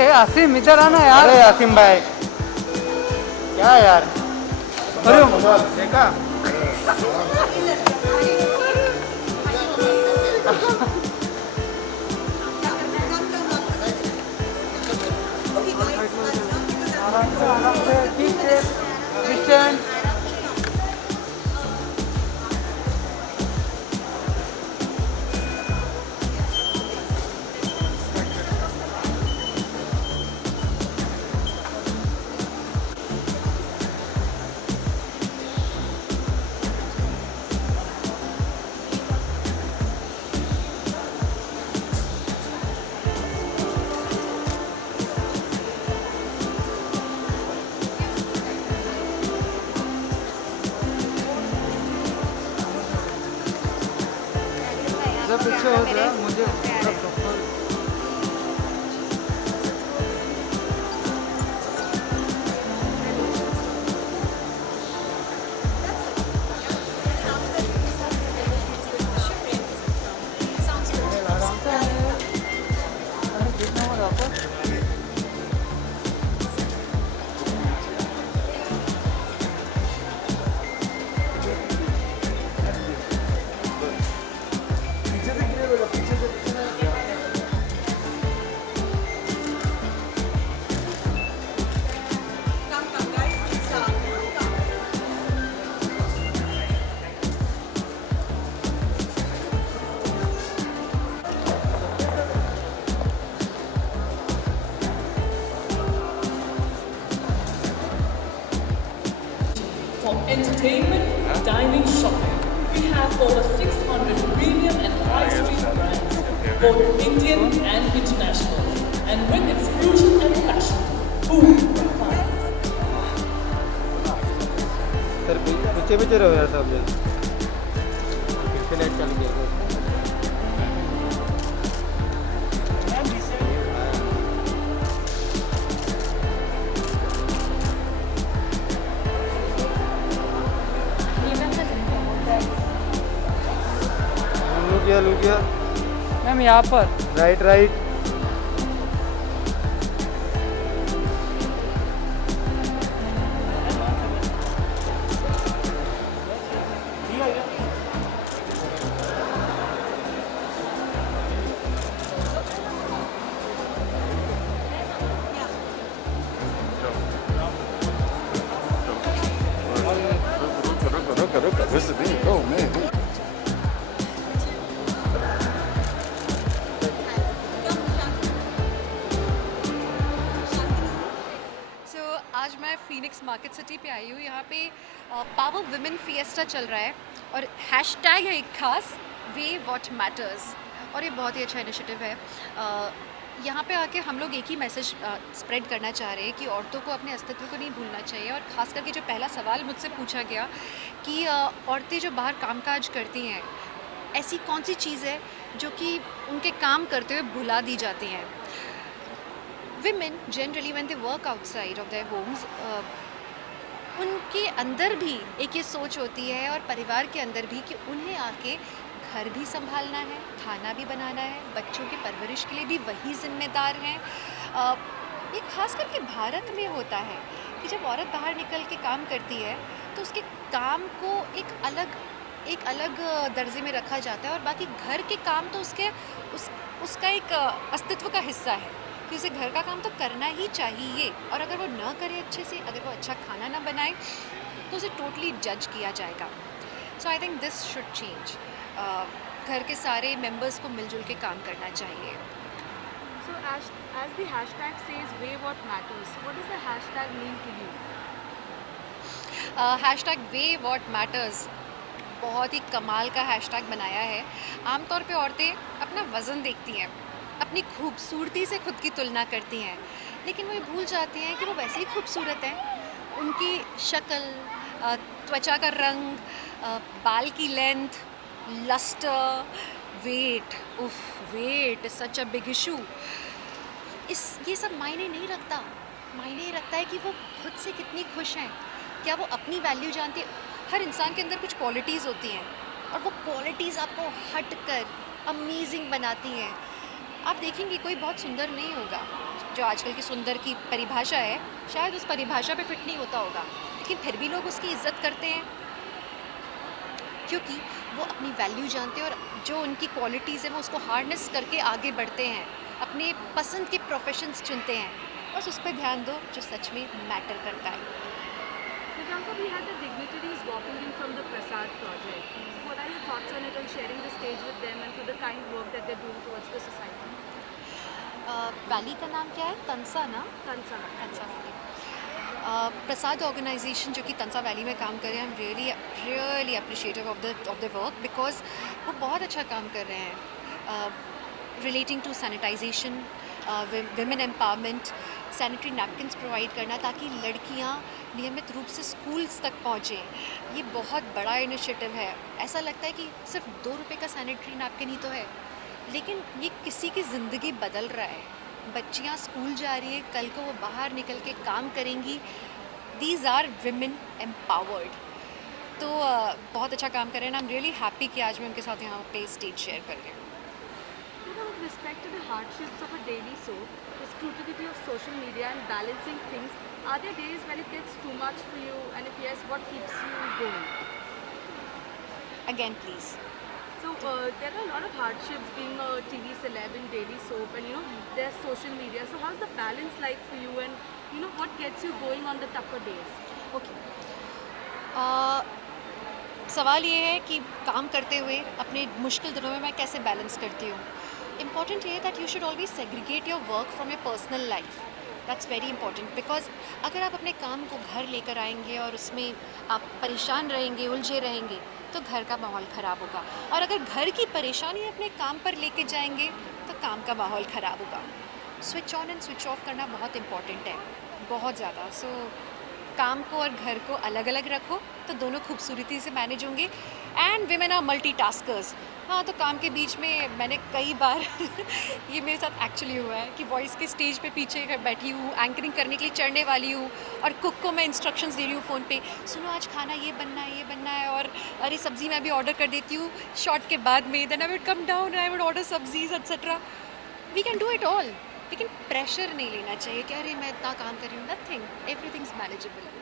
ए आसिम इधर आना यार। अरे आसिम भाई क्या यार। अरे देखा आराम से ठीक है क्रिश्चियन। पीछे हो गया मुझे For entertainment, dining, shopping, we have over 600 premium and high street brands, both Indian and international. And with its fusion and fashion, food and fun. Sir पीछे पीछे रहो यार सब लोग। फिर से लाइट चालू किया लुकिया मैम यहाँ पर right right. This is the thing. Oh man. आज मैं फीनिक्स मार्केट सिटी पे आई हूँ। यहाँ पे पावर विमेन फिएस्टा चल रहा है और हैशटैग है एक खास वे व्हाट मैटर्स, और ये बहुत ही अच्छा इनिशिएटिव है। यहाँ पे आके हम लोग एक ही मैसेज स्प्रेड करना चाह रहे हैं कि औरतों को अपने अस्तित्व को नहीं भूलना चाहिए। और ख़ास करके जो पहला सवाल मुझसे पूछा गया कि औरतें जो बाहर कामकाज करती हैं, ऐसी कौन सी चीज़ है जो कि उनके काम करते हुए भुला दी जाती हैं। Women generally when they work outside of their homes, उनके अंदर भी एक ये सोच होती है और परिवार के अंदर भी कि उन्हें आके घर भी संभालना है, खाना भी बनाना है, बच्चों की परवरिश के लिए भी वही जिम्मेदार हैं। ये खास करके भारत में होता है कि जब औरत बाहर निकल के काम करती है तो उसके काम को एक अलग दर्जे में रखा जाता है और बाकी घर के काम तो उसका एक अस्तित्व का हिस्सा है कि उसे घर का काम तो करना ही चाहिए। और अगर वो न करे अच्छे से, अगर वो अच्छा खाना ना बनाए तो उसे टोटली जज किया जाएगा। So I think this should change. घर के सारे मेंबर्स को मिलजुल के काम करना चाहिए। So as the hashtag says, way what matters. What does the hashtag mean to you? Hashtag way what matters बहुत ही कमाल का हैशटैग बनाया है। आमतौर पे औरतें अपना वज़न देखती हैं, अपनी खूबसूरती से खुद की तुलना करती हैं, लेकिन वो ये भूल जाती हैं कि वो वैसे ही खूबसूरत हैं। उनकी शक्ल, त्वचा का रंग, बाल की length, lustre, weight, weight is such a big issue. ये सब मायने नहीं रखता। मायने ये रखता है कि वो खुद से कितनी खुश हैं, क्या वो अपनी वैल्यू जानती है। हर इंसान के अंदर कुछ क्वालिटीज़ होती हैं और वो क्वालिटीज़ आपको हट कर अमेजिंग बनाती हैं। आप देखेंगे कोई बहुत सुंदर नहीं होगा। जो आजकल की सुंदर की परिभाषा है, शायद उस परिभाषा पे फिट नहीं होता होगा, लेकिन फिर भी लोग उसकी इज्जत करते हैं क्योंकि वो अपनी वैल्यू जानते हैं और जो उनकी क्वालिटीज़ हैं वो उसको हार्नेस करके आगे बढ़ते हैं, अपने पसंद के प्रोफेशंस चुनते हैं। बस उस पर ध्यान दो जो सच में मैटर करता है। Priyanka, we had the dignitaries walking in from the Prasad project. What are your thoughts on it, on sharing the stage with them and for the kind work that they're doing towards the society? Valley का नाम क्या है? तंसा ना? Kansa. Tansa valley. Prasad organisation जो कि Tansa valley में काम कर रहे हैं, I am really appreciative of the work because वो बहुत अच्छा काम कर रहे हैं relating to sanitisation, women empowerment, sanitary napkins provide करना ताकि लड़कियां नियमित रूप से स्कूल्स तक पहुँचें। ये बहुत बड़ा इनिशिएटिव है। ऐसा लगता है कि सिर्फ 2 रुपये का सैनिटरी नैपकिन ही तो है, लेकिन ये किसी की ज़िंदगी बदल रहा है। बच्चियां स्कूल जा रही है, कल को वो बाहर निकल के काम करेंगी। These are women empowered. तो बहुत अच्छा काम कर रहे हैं। आई एम रियली हैप्पी कि आज मैं उनके साथ यहाँ पे स्टेज शेयर कर रही हूँ। With respect to the hardships of a daily soap, the scrutiny of social media and balancing things, are there days when it gets too much for you? And if yes, what keeps you going? Again, please. So there are a lot of hardships being a TV celeb in daily soap, and there's social media. So how's the balance like for you, and what gets you going on the tougher days? Okay सवाल ये है कि काम करते हुए अपने मुश्किल दिनों में मैं कैसे बैलेंस करती हूँ। इम्पॉर्टेंट ये है that you should always segregate your work from your personal life. That's very important because अगर आप अपने काम को घर लेकर आएंगे और उसमें आप परेशान रहेंगे, उलझे रहेंगे, तो घर का माहौल ख़राब होगा। और अगर घर की परेशानी अपने काम पर लेके जाएंगे तो काम का माहौल ख़राब होगा। Switch on and switch off करना बहुत इम्पॉर्टेंट है, बहुत ज़्यादा। सो काम को और घर को अलग अलग रखो तो दोनों खूबसूरती से मैनेज होंगे। And women are multitaskers. हाँ, तो काम के बीच में मैंने कई बार ये मेरे साथ एक्चुअली हुआ है कि वॉइस के स्टेज पे पीछे बैठी हूँ, एंकरिंग करने के लिए चढ़ने वाली हूँ और कुक को मैं इंस्ट्रक्शंस दे रही हूँ फ़ोन पे, सुनो आज खाना ये बनना है, ये बनना है, और अरे सब्ज़ी मैं भी ऑर्डर कर देती हूँ शॉर्ट के बाद में। Then I would come down, I would order sabzis etcetera. We can do it all, लेकिन प्रेशर नहीं लेना चाहिए कि अरे मैं इतना काम कर रही हूँ। Nothing, everything is manageable.